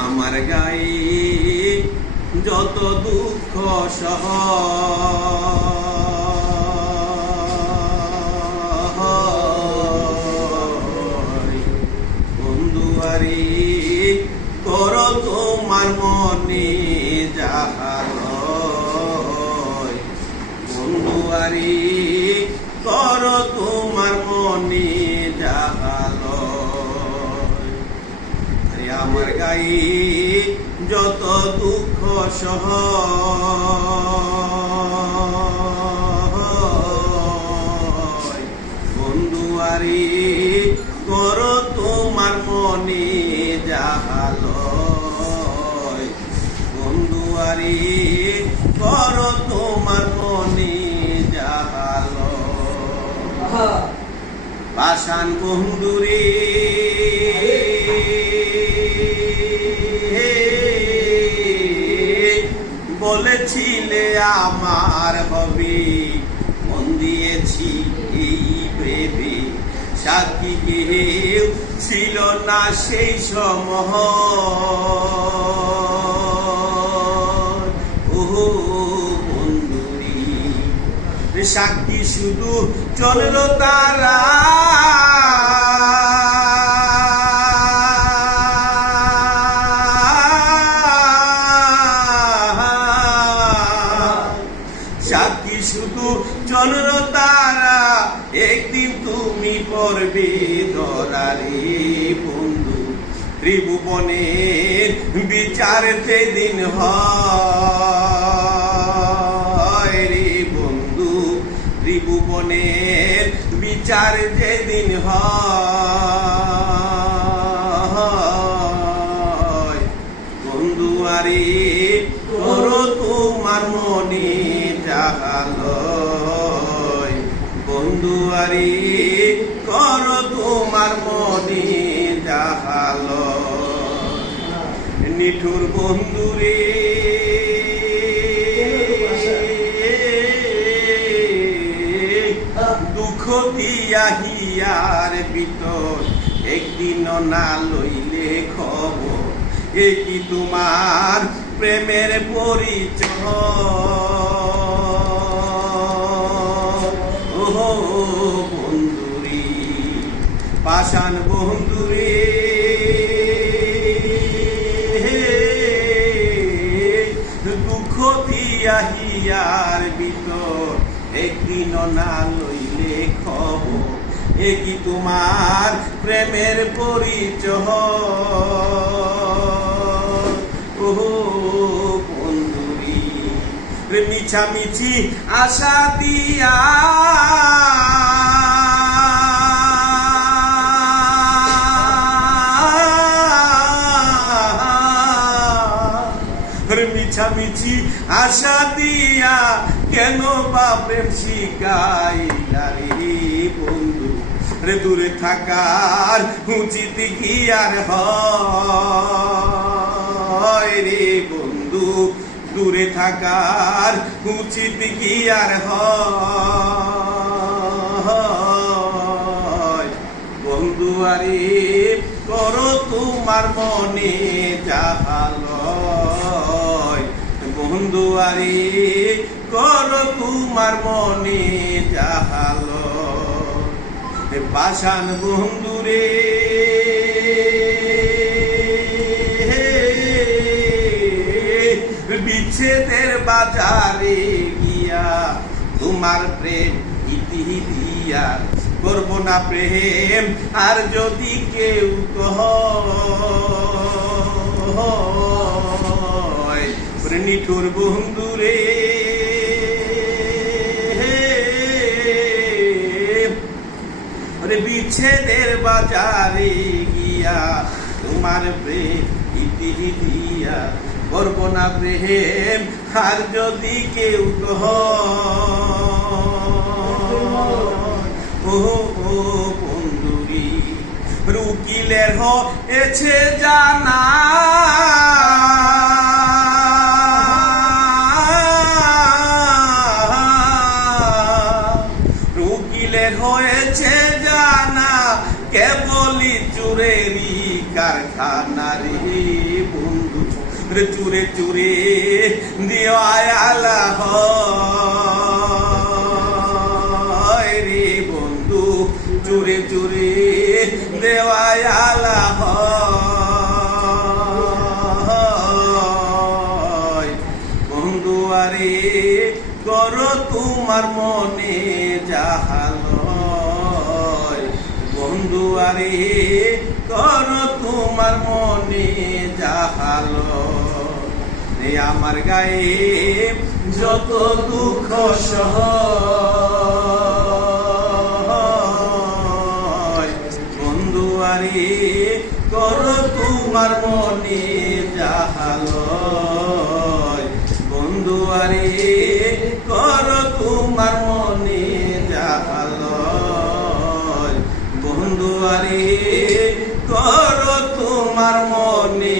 আমার গায়ে যত দুঃখ সহ বন্ধুয়ারি কর তোমার মনে যাহার বন্ধুয়ারি কর তোমার মনে যাহার আমার গায়ে যত দুঃখ সহ বন্ধুয়ারি কর তোমার মনে যাহাল বন্ধুয়ারি কর তোমার মনে যাহাল পাষাণ বন্ধুরে বলেছিলে আমার হবে মন দিয়েছি এই ভেবে সাথী কেউ ছিল না সেই সময় ও বন্ধুরি সাক্ষী শুধু চলল তারা সাক্ষী শুধু চন্দ্র তারা একদিন তুমি পড়বে ধরারে বন্ধু ত্রিভুবনের বিচার যেদিন হয় রে বন্ধু ত্রিভুবনের বিচার যেদিন হয় বন্ধুয়ারে করো তোমার মনে যাহাল বন্ধুয়ারি কর তোমার মনে যাহাল নিঠুর বন্ধুরে দুঃখ দিয়া হিয়ার ভিতর একদিন না লইলে খবর এ কি তোমার প্রেমের পরিচয় ও বন্ধুরি পাষাণ বন্ধুরে দুঃখ দিয়া হিয়ার ভিতর একদিন না লইলে খবর এ কি তোমার প্রেমের পরিচয় ও বন্ধুরি মিছামিছি আশা দিয়া মিছামিছি আশা দিয়া কেন বা প্রেম শিখাইলা রে বন্ধু রে দূরে থাকার উচিত কি আর হয় রে বন্ধু দূরে থাকার উচিত কি আর হয় বন্ধুয়ারি করো তোমার মনে যাহাল বন্ধুয়ারি করো তোমার মনে যাহাল পাষাণ বন্ধুরে বিচ্ছেদের বাজারে গিয়া তোমার প্রেম ইতি দিয়া করবো না প্রেম আর যদি কেউ নিঠুর বন্ধুরে বিচ্ছেদের বাজারে গিয়া তোমার প্রেম ইতি দিয়া করবো না প্রেম আর যদি কেউ ও বন্ধুরি উকিলের হয়েছে জানা উকিলের হয়েছে জানা কেবলই চুরেরই কারখানা রে চুরে চুরে দিওয়ালা হয় রে বন্ধু, চুরে চুরে দেওয়ালা হয়। বন্ধু আরে করো তোমার মনে যাহা লয়, বন্ধু আরে করো তোমার মনে যাহা লয়। আমার গায়ে যত দুঃখ সহ বন্ধু আরে করো তোমার মনে যাহা লয়, বন্ধু আরে করো তোমার মনে যাহা লয়, বন্ধু আরে করো তোমার মনে